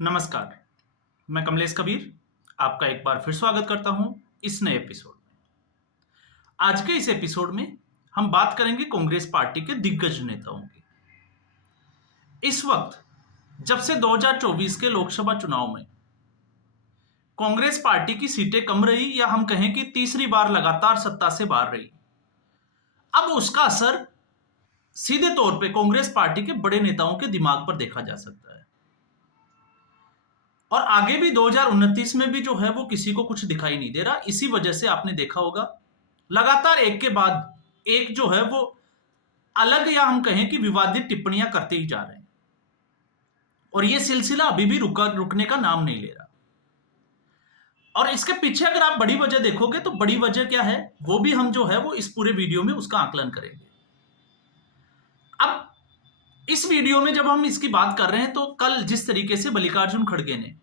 नमस्कार, मैं कमलेश कबीर आपका एक बार फिर स्वागत करता हूं इस नए एपिसोड में। आज के इस एपिसोड में हम बात करेंगे कांग्रेस पार्टी के दिग्गज नेताओं की। इस वक्त जब से 2024 के लोकसभा चुनाव में कांग्रेस पार्टी की सीटें कम रही या हम कहें कि तीसरी बार लगातार सत्ता से बाहर रही, अब उसका असर सीधे तौर पे कांग्रेस पार्टी के बड़े नेताओं के दिमाग पर देखा जा सकता है। और आगे भी 2029 में भी जो है वो किसी को कुछ दिखाई नहीं दे रहा। इसी वजह से आपने देखा होगा लगातार एक के बाद एक जो है वो अलग या हम कहें कि विवादित टिप्पणियां करते ही जा रहे हैं और ये सिलसिला अभी भी रुकने का नाम नहीं ले रहा। और इसके पीछे अगर आप बड़ी वजह देखोगे तो बड़ी वजह क्या है वो भी हम जो है वो इस पूरे वीडियो में उसका आकलन करेंगे। अब इस वीडियो में जब हम इसकी बात कर रहे हैं तो कल जिस तरीके से मल्लिकार्जुन खड़गे ने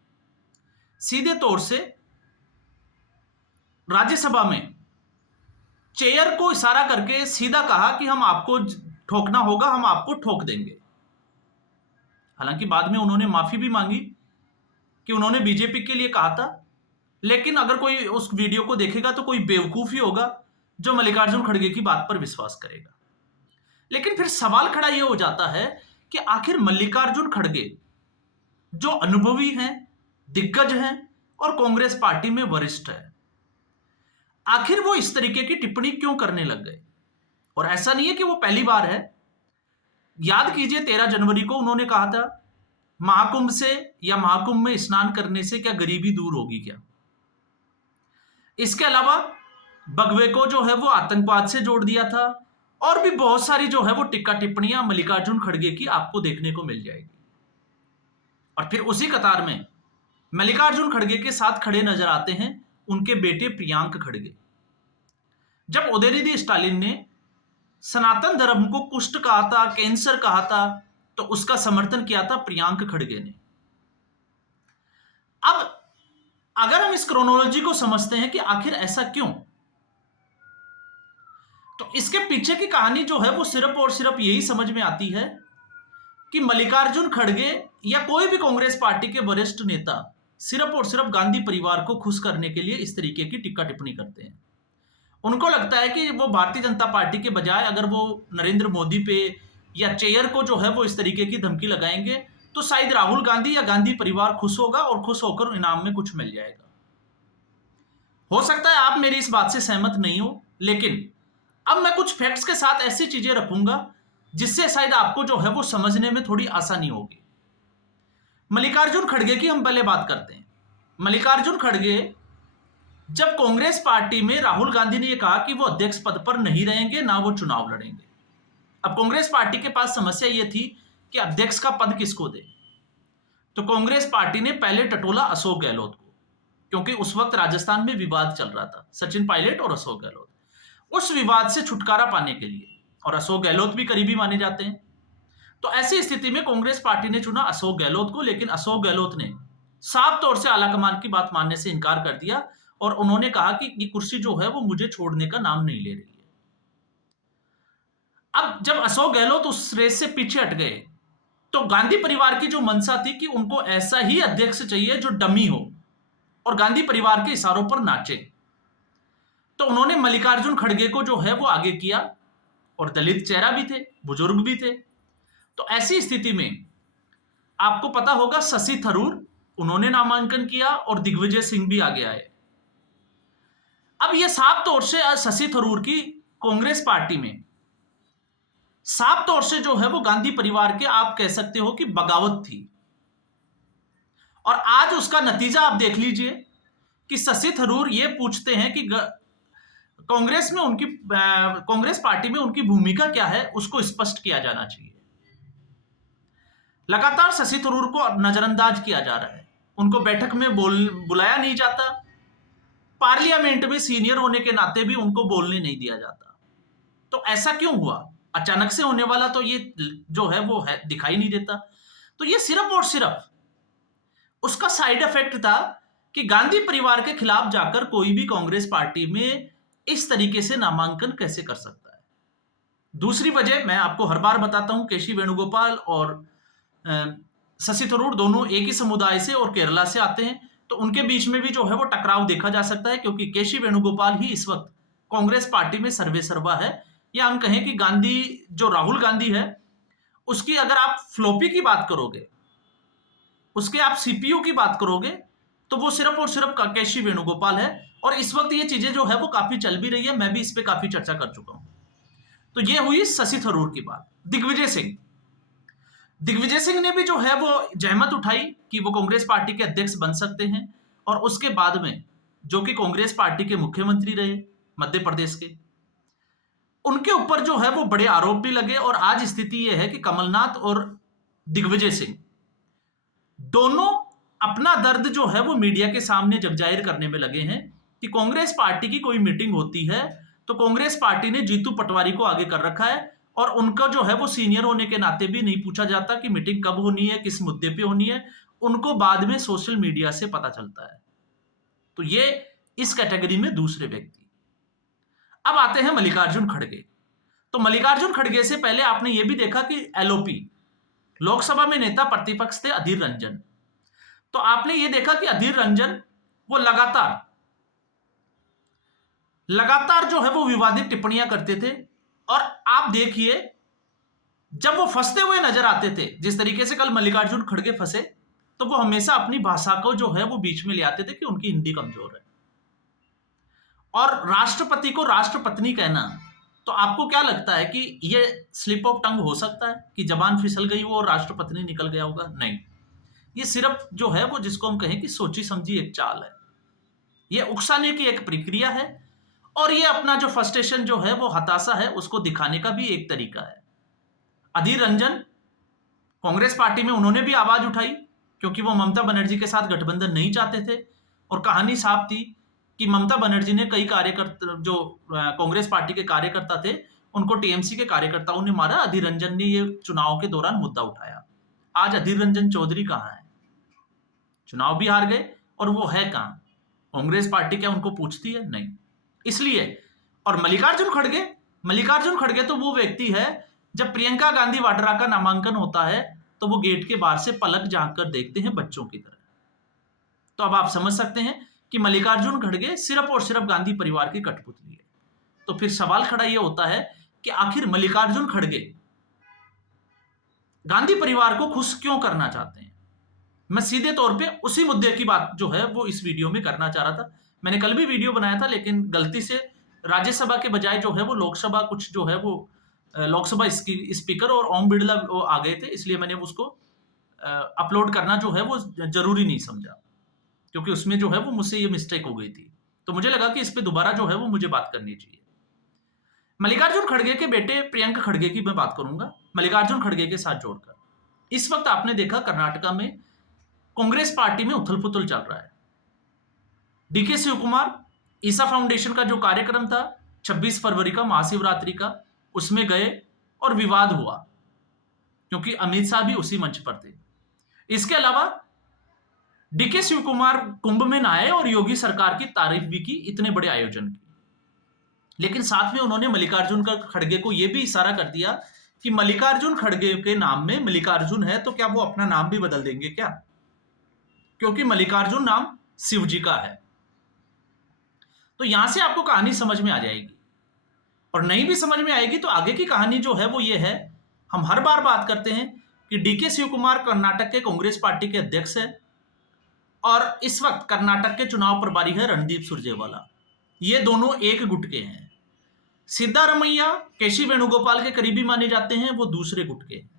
सीधे तौर से राज्यसभा में चेयर को इशारा करके सीधा कहा कि हम आपको ठोकना होगा, हम आपको ठोक देंगे। हालांकि बाद में उन्होंने माफी भी मांगी कि उन्होंने बीजेपी के लिए कहा था, लेकिन अगर कोई उस वीडियो को देखेगा तो कोई बेवकूफ ही होगा जो मल्लिकार्जुन खड़गे की बात पर विश्वास करेगा। लेकिन फिर सवाल खड़ा यह हो जाता है कि आखिर मल्लिकार्जुन खड़गे जो अनुभवी हैं, दिग्गज हैं और कांग्रेस पार्टी में वरिष्ठ है, आखिर वो इस तरीके की टिप्पणी क्यों करने लग गए। और ऐसा नहीं है कि वो पहली बार है। याद कीजिए 13 जनवरी को उन्होंने कहा था महाकुंभ से या महाकुंभ में स्नान करने से क्या गरीबी दूर होगी क्या। इसके अलावा भगवे को जो है वो आतंकवाद से जोड़ दिया था और भी बहुत सारी जो है वो टिक्का टिप्पणियां मल्लिकार्जुन खड़गे की आपको देखने को मिल जाएगी। और फिर उसी कतार में मल्लिकार्जुन खड़गे के साथ खड़े नजर आते हैं उनके बेटे प्रियांक खड़गे। जब उदयनिधि स्टालिन ने सनातन धर्म को कुष्ठ कहा था, कैंसर कहा था, तो उसका समर्थन किया था प्रियांक खड़गे ने। अब अगर हम इस क्रोनोलॉजी को समझते हैं कि आखिर ऐसा क्यों, तो इसके पीछे की कहानी जो है वो सिर्फ और सिर्फ यही समझ में आती है कि मल्लिकार्जुन खड़गे या कोई भी कांग्रेस पार्टी के वरिष्ठ नेता सिर्फ और सिर्फ गांधी परिवार को खुश करने के लिए इस तरीके की टिक्का टिप्पणी करते हैं। उनको लगता है कि वो भारतीय जनता पार्टी के बजाय अगर वो नरेंद्र मोदी पे या चेयर को जो है वो इस तरीके की धमकी लगाएंगे तो शायद राहुल गांधी या गांधी परिवार खुश होगा और खुश होकर इनाम में कुछ मिल जाएगा। हो सकता है आप मेरी इस बात से सहमत नहीं हो, लेकिन अब मैं कुछ फैक्ट्स के साथ ऐसी चीजें रखूंगा जिससे शायद आपको जो है वो समझने में थोड़ी आसानी होगी। मल्लिकार्जुन खड़गे की हम पहले बात करते हैं। मल्लिकार्जुन खड़गे जब कांग्रेस पार्टी में राहुल गांधी ने यह कहा कि वो अध्यक्ष पद पर नहीं रहेंगे, ना वो चुनाव लड़ेंगे। अब कांग्रेस पार्टी के पास समस्या यह थी कि अध्यक्ष का पद किसको दे। तो कांग्रेस पार्टी ने पहले टटोला अशोक गहलोत को, क्योंकि उस वक्त राजस्थान में विवाद चल रहा था, सचिन पायलट और अशोक गहलोत। उस विवाद से छुटकारा पाने के लिए, और अशोक गहलोत भी करीबी माने जाते हैं, तो ऐसी स्थिति में कांग्रेस पार्टी ने चुना अशोक गहलोत को। लेकिन अशोक गहलोत ने साफ तौर से आलाकमान की बात मानने से इनकार कर दिया और उन्होंने कहा कि ये कुर्सी जो है वो मुझे छोड़ने का नाम नहीं ले रही है। अब जब अशोक गहलोत उस रेस से पीछे हट गए तो गांधी परिवार की जो मंशा थी कि उनको ऐसा ही अध्यक्ष चाहिए जो डमी हो और गांधी परिवार के इशारों पर नाचे, तो उन्होंने मल्लिकार्जुन खड़गे को जो है वो आगे किया। और दलित चेहरा भी थे, बुजुर्ग भी थे। तो ऐसी स्थिति में आपको पता होगा शशि थरूर, उन्होंने नामांकन किया और दिग्विजय सिंह भी आगे आए। अब यह साफ तौर से शशि थरूर की कांग्रेस पार्टी में साफ तौर से जो है वो गांधी परिवार के आप कह सकते हो कि बगावत थी। और आज उसका नतीजा आप देख लीजिए कि शशि थरूर ये पूछते हैं कि कांग्रेस में उनकी कांग्रेस पार्टी में उनकी भूमिका क्या है, उसको स्पष्ट किया जाना चाहिए। लगातार शशि थरूर को नजरअंदाज किया जा रहा है, उनको बैठक में बुलाया नहीं जाता, पार्लियामेंट में सीनियर होने के नाते भी उनको बोलने नहीं दिया जाता। तो ऐसा क्यों हुआ? अचानक से होने वाला तो ये जो है वो है दिखाई नहीं देता। तो ये सिर्फ और सिर्फ उसका साइड इफेक्ट था कि गांधी परिवार के खिलाफ जाकर कोई भी कांग्रेस पार्टी में इस तरीके से नामांकन कैसे कर सकता है। दूसरी वजह मैं आपको हर बार बताता हूं, केसी वेणुगोपाल और शशि थरूर दोनों एक ही समुदाय से और केरला से आते हैं, तो उनके बीच में भी जो है वो टकराव देखा जा सकता है, क्योंकि केसी वेणुगोपाल ही इस वक्त कांग्रेस पार्टी में सर्वे सर्वा है। या हम कहें कि गांधी, जो राहुल गांधी है, उसकी अगर आप फ्लोपी की बात करोगे, उसके आप सीपीयू की बात करोगे, तो वो सिर्फ और सिर्फ केसी वेणुगोपाल है। और इस वक्त ये चीजें जो है वो काफी चल भी रही है, मैं भी इस पे काफी चर्चा कर चुका हूं। तो ये हुई शशि थरूर की बात। दिग्विजय सिंह ने भी जो है वो जहमत उठाई कि वो कांग्रेस पार्टी के अध्यक्ष बन सकते हैं, और उसके बाद में जो कि कांग्रेस पार्टी के मुख्यमंत्री रहे मध्य प्रदेश के, उनके ऊपर जो है वो बड़े आरोप भी लगे। और आज स्थिति यह है कि कमलनाथ और दिग्विजय सिंह दोनों अपना दर्द जो है वो मीडिया के सामने जब जाहिर करने में लगे हैं कि कांग्रेस पार्टी की कोई मीटिंग होती है तो कांग्रेस पार्टी ने जीतू पटवारी को आगे कर रखा है, और उनका जो है वो सीनियर होने के नाते भी नहीं पूछा जाता कि मीटिंग कब होनी है, किस मुद्दे पे होनी है, उनको बाद में सोशल मीडिया से पता चलता है। तो ये इस कैटेगरी में दूसरे व्यक्ति। अब आते हैं मल्लिकार्जुन खड़गे। तो मल्लिकार्जुन खड़गे से पहले आपने ये भी देखा कि एलओपी, लोकसभा में नेता प्रतिपक्ष थे अधीर रंजन। तो आपने ये देखा कि अधीर रंजन वो लगातार जो है वो विवादित टिप्पणियां करते थे। और आप देखिए, जब वो फंसते हुए नजर आते थे, जिस तरीके से कल मल्लिकार्जुन खड़गे फंसे, तो वो हमेशा अपनी भाषा को जो है वो बीच में ले आते थे कि उनकी हिंदी कमजोर है। और राष्ट्रपति को राष्ट्रपत्नी कहना, तो आपको क्या लगता है कि ये स्लिप ऑफ टंग हो सकता है कि जबान फिसल गई वो और राष्ट्रपत्नी निकल गया होगा? नहीं, ये सिर्फ जो है वो जिसको हम कहें कि सोची समझी एक चाल है, ये उकसाने की एक प्रक्रिया है, और ये अपना जो फ्रस्ट्रेशन जो है वो हताशा है उसको दिखाने का भी एक तरीका है। अधीर रंजन कांग्रेस पार्टी में उन्होंने भी आवाज उठाई, क्योंकि वो ममता बनर्जी के साथ गठबंधन नहीं चाहते थे, और कहानी साफ थी कि ममता बनर्जी ने कई कार्यकर्ता, जो कांग्रेस पार्टी के कार्यकर्ता थे, उनको टीएमसी के कार्यकर्ताओं ने मारा। अधीर रंजन ने ये चुनाव के दौरान मुद्दा उठाया। आज अधीर रंजन चौधरी कहां है? चुनाव भी हार गए, और वो है कहां? कांग्रेस पार्टी क्या उनको पूछती है? नहीं। इसलिए, और मल्लिकार्जुन खड़गे तो वो व्यक्ति है, जब प्रियंका गांधी वाड्रा का नामांकन होता है तो वो गेट के बाहर से पलक झांक कर देखते हैं बच्चों की तरह। तो अब आप समझ सकते हैं कि मल्लिकार्जुन खड़गे सिर्फ और सिर्फ गांधी परिवार की कठपुतली है। तो फिर सवाल खड़ा यह होता है कि आखिर मल्लिकार्जुन खड़गे गांधी परिवार को खुश क्यों करना चाहते हैं? मैं सीधे तौर पे उसी मुद्दे की बात जो है वो इस वीडियो में करना चाह रहा था। मैंने कल भी वीडियो बनाया था, लेकिन गलती से राज्यसभा के बजाय जो है वो लोकसभा, कुछ जो है वो लोकसभा स्पीकर और ओम बिरला आ गए थे, इसलिए मैंने उसको अपलोड करना जो है वो जरूरी नहीं समझा, क्योंकि उसमें जो है वो मुझसे ये मिस्टेक हो गई थी। तो मुझे लगा कि इस पे दोबारा जो है वो मुझे बात करनी चाहिए। मल्लिकार्जुन खड़गे के बेटे प्रियंक खड़गे की मैं बात करूंगा, मल्लिकार्जुन खड़गे के साथ जोड़कर। इस वक्त आपने देखा कर्नाटका में कांग्रेस पार्टी में उथल पुथल चल रहा है। डीके शिवकुमार ईसा फाउंडेशन का जो कार्यक्रम था 26 फरवरी का, महाशिवरात्रि का, उसमें गए और विवाद हुआ, क्योंकि अमित शाह भी उसी मंच पर थे। इसके अलावा डीके शिवकुमार कुंभ में नहाए और योगी सरकार की तारीफ भी की, इतने बड़े आयोजन की। लेकिन साथ में उन्होंने मल्लिकार्जुन खड़गे को यह भी इशारा कर दिया कि मल्लिकार्जुन खड़गे के नाम में मल्लिकार्जुन है, तो क्या वो अपना नाम भी बदल देंगे क्या? क्योंकि मल्लिकार्जुन नाम शिव जी का है। तो यहां से आपको कहानी समझ में आ जाएगी, और नहीं भी समझ में आएगी तो आगे की कहानी जो है वो ये है। हम हर बार बात करते हैं कि डीके शिवकुमार कर्नाटक के कांग्रेस पार्टी के अध्यक्ष है, और इस वक्त कर्नाटक के चुनाव प्रभारी है रणदीप सुरजेवाला। ये दोनों एक गुट के हैं। सिद्धारमैया केसी वेणुगोपाल के करीबी माने जाते हैं, वो दूसरे गुट के हैं।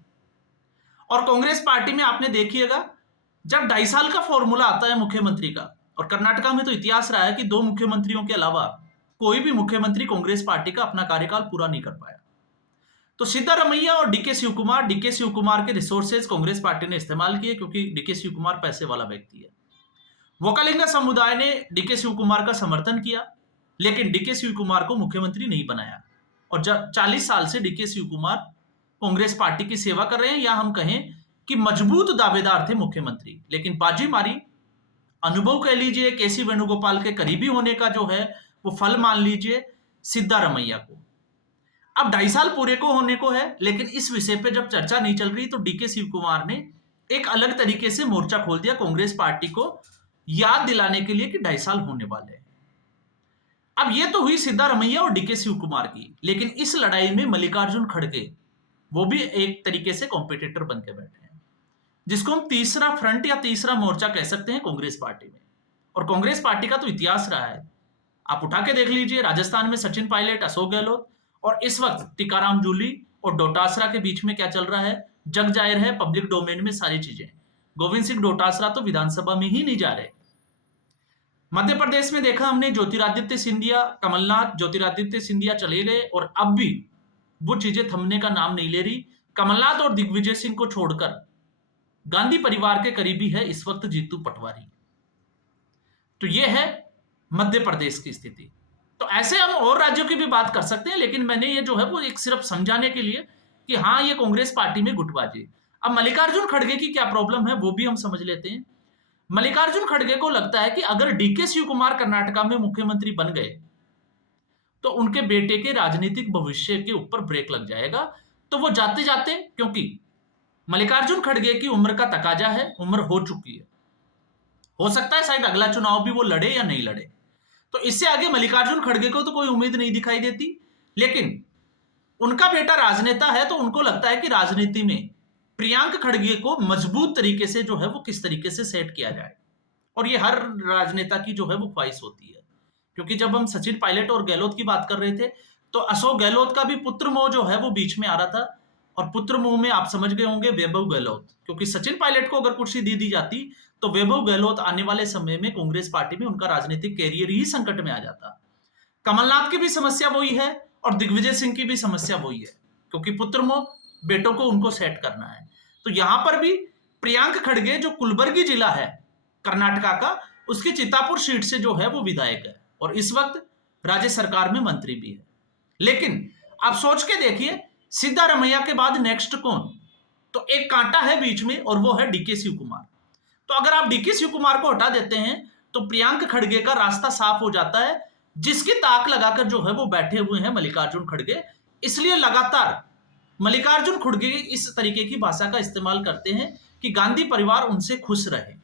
और कांग्रेस पार्टी में आपने देखिएगा, जब 2.5 साल का फॉर्मूला आता है मुख्यमंत्री का, और कर्नाटका में तो इतिहास रहा है कि 2 मुख्यमंत्रियों के अलावा कोई भी मुख्यमंत्री कांग्रेस पार्टी का अपना कार्यकाल पूरा नहीं कर पाया। तो सिद्धारमैया और डीके शिवकुमार के रिसोर्सेज कांग्रेस पार्टी ने इस्तेमाल किए, क्योंकि डीके शिवकुमार पैसे वाला व्यक्ति है। वोकालिंगा समुदाय ने डीके शिवकुमार का समर्थन किया, लेकिन डीके शिवकुमार को मुख्यमंत्री नहीं बनाया। और जब 40 साल से डीके शिवकुमार कांग्रेस पार्टी की सेवा कर रहे हैं, या हम कहें कि मजबूत दावेदार थे मुख्यमंत्री, लेकिन बाजी मारी, अनुभव कह लीजिए, केसी वेणुगोपाल के करीबी होने का जो है वो फल मान लीजिए सिद्धारमैया को। अब 2.5 साल पूरे को होने को है, लेकिन इस विषय पे जब चर्चा नहीं चल रही तो डीके शिवकुमार ने एक अलग तरीके से मोर्चा खोल दिया कांग्रेस पार्टी को याद दिलाने के लिए कि 2.5 साल होने वाले हैं। अब ये तो हुई सिद्धारमैया और डीके शिव कुमार की, लेकिन इस लड़ाई में मल्लिकार्जुन खड़गे वो भी एक तरीके से कॉम्पिटिटर बन के बैठे हैं, जिसको हम तीसरा फ्रंट या तीसरा मोर्चा कह सकते हैं कांग्रेस पार्टी में। और कांग्रेस पार्टी का तो इतिहास रहा है, आप उठा के देख लीजिए, राजस्थान में सचिन पायलट, अशोक गहलोत, और इस वक्त टीकाराम जूली और डोटासरा के बीच में क्या चल रहा है, जग जाहिर है, पब्लिक डोमेन में सारी चीजें। गोविंद सिंह डोटासरा तो विधानसभा में ही नहीं जा रहे। मध्य प्रदेश में देखा हमने, ज्योतिरादित्य सिंधिया, कमलनाथ, ज्योतिरादित्य सिंधिया चले गए और अब भी वो चीजें थमने का नाम नहीं ले रही। कमलनाथ और दिग्विजय सिंह को छोड़कर गांधी परिवार के करीबी है इस वक्त जीतू पटवारी। तो ये है मध्य प्रदेश की स्थिति। तो ऐसे हम और राज्यों की भी बात कर सकते हैं, लेकिन मैंने ये जो है वो एक सिर्फ समझाने के लिए कि हाँ, ये कांग्रेस पार्टी में गुटबाजी। अब मल्लिकार्जुन खड़गे की क्या प्रॉब्लम है वो भी हम समझ लेते हैं। मल्लिकार्जुन खड़गे को लगता है कि अगर डीके शिव कुमार कर्नाटका में मुख्यमंत्री बन गए तो उनके बेटे के राजनीतिक भविष्य के ऊपर ब्रेक लग जाएगा। तो वो जाते जाते, क्योंकि मल्लिकार्जुन खड़गे की उम्र का तकाजा है, उम्र हो चुकी है, हो सकता है शायद अगला चुनाव भी वो लड़े या नहीं लड़े, तो इससे आगे मल्लिकार्जुन खड़गे को तो कोई उम्मीद नहीं दिखाई देती। लेकिन उनका बेटा राजनेता है, तो उनको लगता है कि राजनीति में प्रियांक खड़गे को मजबूत तरीके से जो है वो किस तरीके से सेट किया जाए। और ये हर राजनेता की जो है वो ख्वाहिश होती है, क्योंकि जब हम सचिन पायलट और गहलोत की बात कर रहे थे तो अशोक गहलोत का भी पुत्र मोह जो है वो बीच में आ रहा था। और पुत्र मोह में आप समझ गए होंगे वैभव गहलोत, क्योंकि सचिन पायलट को अगर कुर्सी दी जाती तो वैभव गहलोत आने वाले समय में कांग्रेस पार्टी में उनका राजनीतिक कैरियर ही संकट में आ जाता। कमलनाथ की भी समस्या वही है और दिग्विजय सिंह की भी समस्या वही है, क्योंकि पुत्र मोह, बेटों को उनको सेट करना है। तो यहां पर भी प्रियांक खड़गे जो कुलबर्गी जिला है कर्नाटका का, उसकी चितापुर सीट से जो है वो विधायक है और इस वक्त राज्य सरकार में मंत्री भी है। लेकिन आप सोच के देखिए, सिद्धारमैया के बाद नेक्स्ट कौन? तो एक कांटा है बीच में और वो है डीके शिव कुमार। तो अगर आप डीके शिव कुमार को हटा देते हैं तो प्रियांक खड़गे का रास्ता साफ हो जाता है, जिसकी ताक लगाकर जो है वो बैठे हुए हैं मल्लिकार्जुन खड़गे। इसलिए लगातार मल्लिकार्जुन खड़गे इस तरीके की भाषा का इस्तेमाल करते हैं कि गांधी परिवार उनसे खुश रहे।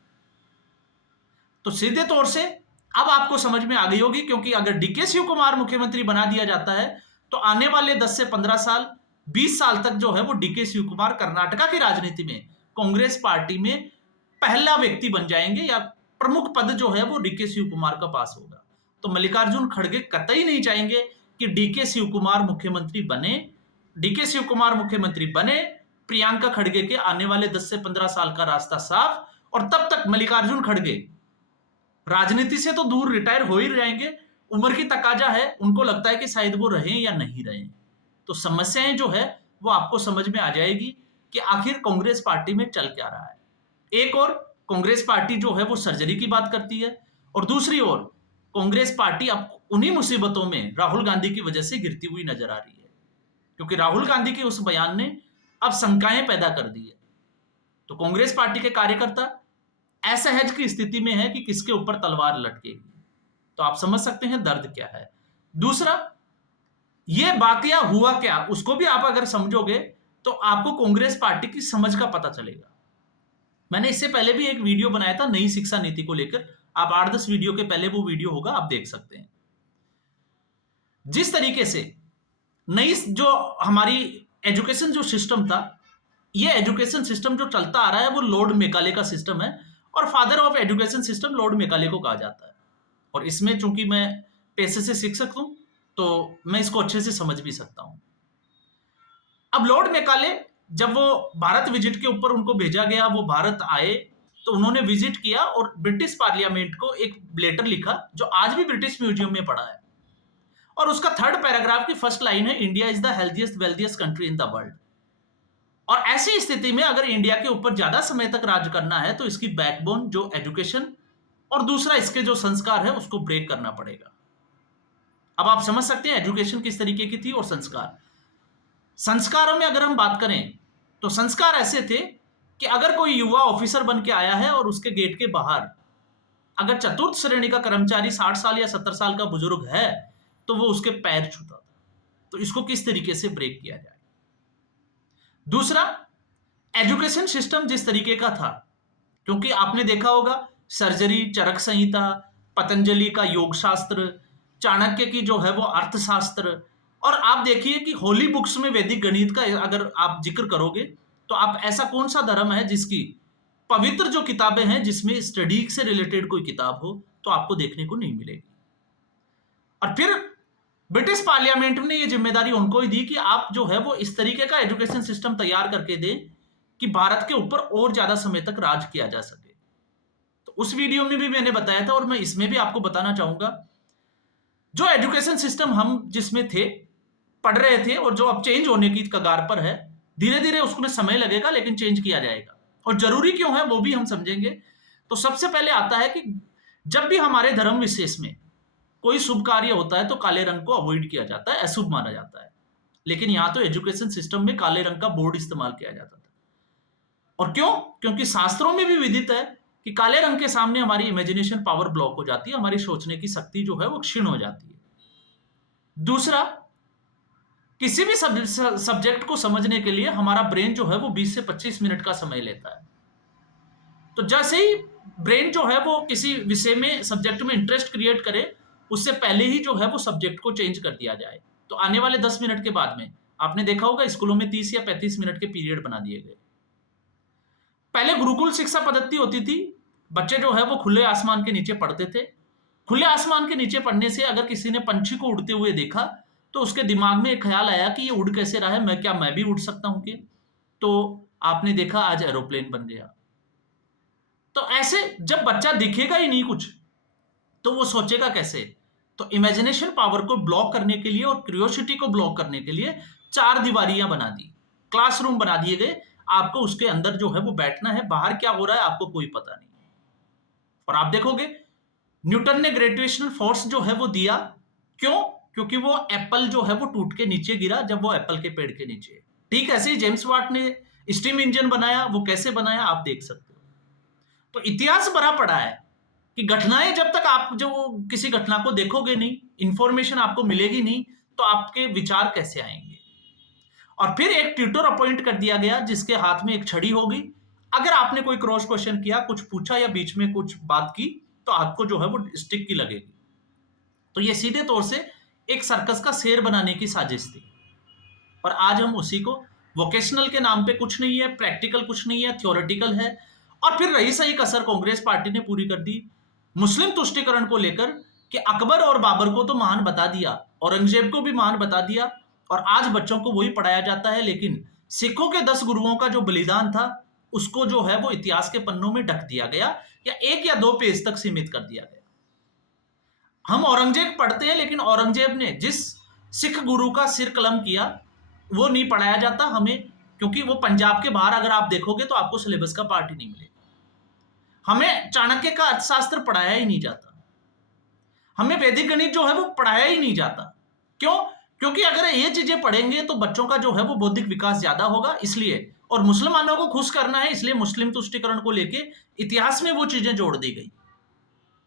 तो सीधे तौर से अब आपको समझ में आ गई होगी, क्योंकि अगर डीके शिव कुमार मुख्यमंत्री बना दिया जाता है तो आने वाले 10 से 15 साल, 20 साल तक जो है वो डीके शिव कुमार कर्नाटका की राजनीति में कांग्रेस पार्टी में पहला व्यक्ति बन जाएंगे, या प्रमुख पद जो है वो डीके शिव कुमार का पास होगा। तो मल्लिकार्जुन खड़गे कतई नहीं चाहेंगे कि डीके शिव कुमार मुख्यमंत्री बने। डीके शिव कुमार मुख्यमंत्री बने, प्रियंका खड़गे के आने वाले 10 से 15 साल का रास्ता साफ, और तब तक मल्लिकार्जुन खड़गे राजनीति से तो दूर रिटायर हो ही जाएंगे। उम्र की तकाजा है, उनको लगता है कि शायद वो रहें या नहीं रहें। तो समस्याएं जो है वो आपको समझ में आ जाएगी कि आखिर कांग्रेस पार्टी में चल क्या रहा है। एक और कांग्रेस पार्टी जो है वो सर्जरी की बात करती है, और दूसरी ओर कांग्रेस पार्टी अब उन्हीं मुसीबतों में राहुल गांधी की वजह से गिरती हुई नजर आ रही है, क्योंकि राहुल गांधी के उस बयान ने अब शंकाएं पैदा कर दी है। तो कांग्रेस पार्टी के कार्यकर्ता असहज की स्थिति में है कि किसके ऊपर तलवार लटकेगी। तो आप समझ सकते हैं दर्द क्या है। दूसरा, यह वाकया हुआ क्या, उसको भी आप अगर समझोगे तो आपको कांग्रेस पार्टी की समझ का पता चलेगा। मैंने इससे पहले भी एक वीडियो बनाया था नई शिक्षा नीति को लेकर, आप 8-10 वीडियो के पहले वो वीडियो होगा, आप देख सकते हैं। जिस तरीके से नई जो हमारी एजुकेशन जो सिस्टम था, ये एजुकेशन सिस्टम जो चलता आ रहा है वो लॉर्ड मेकाले का सिस्टम है, और father of education system Lord Macaulay को कहा जाता है। और इसमें चूंकि मैं पैसे से शिक्षक हूं तो मैं इसको अच्छे से समझ भी सकता हूं। अब लॉर्ड मेकाले जब वो भारत विजिट के ऊपर उनको भेजा गया, वो भारत आए तो उन्होंने विजिट किया और ब्रिटिश पार्लियामेंट को एक लेटर लिखा जो आज भी ब्रिटिश म्यूजियम में पड़ा है, और उसका 3rd पैराग्राफ की फर्स्ट लाइन है, India is the healthiest wealthiest country in the world. और ऐसी स्थिति में अगर इंडिया के ऊपर ज्यादा समय तक राज करना है तो इसकी बैकबोन जो एजुकेशन और दूसरा इसके जो संस्कार है उसको ब्रेक करना पड़ेगा। अब आप समझ सकते हैं एजुकेशन किस तरीके की थी और संस्कारों में अगर हम बात करें तो संस्कार ऐसे थे कि अगर कोई युवा ऑफिसर बन के आया है और उसके गेट के बाहर अगर चतुर्थ श्रेणी का कर्मचारी 60 साल या 70 साल का बुजुर्ग है तो वो उसके पैर छूता था। तो इसको किस तरीके से ब्रेक किया जाए। दूसरा, एजुकेशन सिस्टम जिस तरीके का था, क्योंकि आपने देखा होगा सर्जरी, चरक संहिता, पतंजलि का योग शास्त्र, चाणक्य की जो है वो अर्थशास्त्र, और आप देखिए कि होली बुक्स में वैदिक गणित का अगर आप जिक्र करोगे तो आप ऐसा कौन सा धर्म है जिसकी पवित्र जो किताबें हैं जिसमें स्टडी से रिलेटेड कोई किताब हो, तो आपको देखने को नहीं मिलेगी। और फिर ब्रिटिश पार्लियामेंट ने ये जिम्मेदारी उनको ही दी कि आप जो है वो इस तरीके का एजुकेशन सिस्टम तैयार करके दें कि भारत के ऊपर और ज्यादा समय तक राज किया जा सके। तो उस वीडियो में भी मैंने बताया था और मैं इसमें भी आपको बताना चाहूंगा, जो एजुकेशन सिस्टम हम जिसमें थे, पढ़ रहे थे और जो अब चेंज होने की कगार पर है, धीरे धीरे उसमें समय लगेगा लेकिन चेंज किया जाएगा। और जरूरी क्यों है वो भी हम समझेंगे। तो सबसे पहले आता है कि जब भी हमारे धर्म विशेष में कोई शुभ कार्य होता है तो काले रंग को अवॉइड किया जाता है, अशुभ माना जाता है। लेकिन यहां तो एजुकेशन सिस्टम में काले रंग का बोर्ड इस्तेमाल किया जाता था। और क्यों? क्योंकि शास्त्रों में भी विदित है कि काले रंग के सामने हमारी इमेजिनेशन पावर ब्लॉक हो जाती है, हमारी सोचने की शक्ति जो है वो क्षीण हो जाती है। दूसरा, किसी भी सब्जेक्ट को समझने के लिए हमारा ब्रेन जो है वो 20 से 25 मिनट का समय लेता है। तो जैसे ही ब्रेन जो है वो किसी विषय में, सब्जेक्ट में इंटरेस्ट क्रिएट करे, उससे पहले ही जो है वो सब्जेक्ट को चेंज कर दिया जाए। तो आने वाले 10 मिनट के बाद में आपने देखा होगा स्कूलों में 30 या 35 मिनट के पीरियड बना दिए गए। पहले गुरुकुल शिक्षा पद्धति होती थी, बच्चे जो है वो खुले आसमान के नीचे पढ़ते थे। खुले आसमान के नीचे पढ़ने से अगर किसी ने पंछी को उड़ते हुए देखा तो उसके दिमाग में एक ख्याल आया कि ये उड़ कैसे रहा है, मैं भी उड़ सकता हूं कि? तो आपने देखा आज एरोप्लेन बन गया। तो ऐसे जब बच्चा दिखेगा ही नहीं कुछ तो वो सोचेगा कैसे? तो इमेजिनेशन पावर को ब्लॉक करने के लिए और क्यूरियोसिटी को ब्लॉक करने के लिए 4 दीवारियां बना दी, क्लासरूम बना दिए गए। आपको उसके अंदर जो है वो बैठना है, बाहर क्या हो रहा है आपको कोई पता नहीं। और आप देखोगे न्यूटन ने ग्रेविटेशनल फोर्स जो है वो दिया, क्यों? क्योंकि वो एप्पल जो है वो टूट के नीचे गिरा जब वो एप्पल के पेड़ के नीचे। ठीक ऐसे ही जेम्स वाट ने स्टीम इंजन बनाया, वो कैसे बनाया आप देख सकते हो। तो इतिहास भरा पड़ा है कि घटनाएं, जब तक आप जो किसी घटना को देखोगे नहीं, इंफॉर्मेशन आपको मिलेगी नहीं, तो आपके विचार कैसे आएंगे। और फिर एक ट्यूटर अपॉइंट कर दिया गया जिसके हाथ में एक छड़ी होगी। अगर आपने कोई क्रॉस क्वेश्चन किया, कुछ पूछा या बीच में कुछ बात की, तो आपको जो है वो स्टिक की लगेगी। तो ये सीधे तौर से एक सर्कस का शेर बनाने की साजिश थी। और आज हम उसी को, वोकेशनल के नाम पे कुछ नहीं है, प्रैक्टिकल कुछ नहीं है, थ्योरेटिकल है। और फिर रही सही कसर कांग्रेस पार्टी ने पूरी कर दी मुस्लिम तुष्टिकरण को लेकर कि अकबर और बाबर को तो महान बता दिया, औरंगजेब को भी महान बता दिया, और आज बच्चों को वही पढ़ाया जाता है। लेकिन सिखों के 10 गुरुओं का जो बलिदान था उसको जो है वो इतिहास के पन्नों में ढक दिया गया या 1 या 2 पेज तक सीमित कर दिया गया। हम औरंगजेब पढ़ते हैं लेकिन औरंगजेब ने जिस सिख गुरु का सिर कलम किया वो नहीं पढ़ाया जाता हमें, क्योंकि वो पंजाब के बाहर अगर आप देखोगे तो आपको सिलेबस का पार्ट ही नहीं मिलेगा। हमें चाणक्य का अर्थशास्त्र पढ़ाया ही नहीं जाता, हमें वैदिक गणित जो है वो पढ़ाया ही नहीं जाता। क्यों? क्योंकि अगर ये चीजें पढ़ेंगे तो बच्चों का जो है वो बौद्धिक विकास ज्यादा होगा, इसलिए। और मुसलमानों को खुश करना है, इसलिए मुस्लिम तुष्टिकरण को लेके इतिहास में वो चीजें जोड़ दी गई।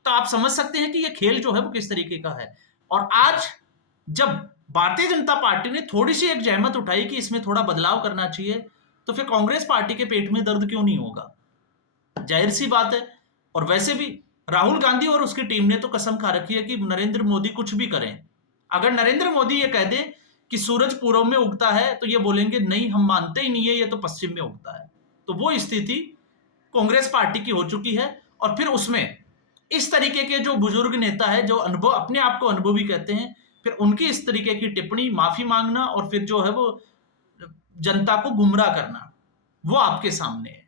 तो आप समझ सकते हैं कि ये खेल जो है वो किस तरीके का है। और आज जब भारतीय जनता पार्टी ने थोड़ी सी एक जहमत उठाई कि इसमें थोड़ा बदलाव करना चाहिए, तो फिर कांग्रेस पार्टी के पेट में दर्द क्यों नहीं होगा? जाहिर सी बात है। और वैसे भी राहुल गांधी और उसकी टीम ने तो कसम खा रखी है कि नरेंद्र मोदी कुछ भी करें, अगर नरेंद्र मोदी ये कह दें कि सूरज पूर्व में उगता है तो ये बोलेंगे नहीं, हम मानते ही नहीं है, ये तो पश्चिम में उगता है। तो वो स्थिति कांग्रेस पार्टी की हो चुकी है। और फिर उसमें इस तरीके के जो बुजुर्ग नेता है, जो अनुभव, अपने आप को अनुभवी कहते हैं, फिर उनकी इस तरीके की टिप्पणी, माफी मांगना और फिर जो है वो जनता को गुमराह करना, वो आपके सामने है।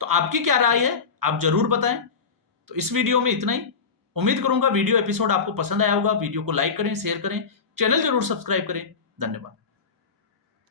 तो आपकी क्या राय है आप जरूर बताएं। तो इस वीडियो में इतना ही। उम्मीद करूंगा वीडियो एपिसोड आपको पसंद आया होगा। वीडियो को लाइक करें, शेयर करें, चैनल जरूर सब्सक्राइब करें। धन्यवाद।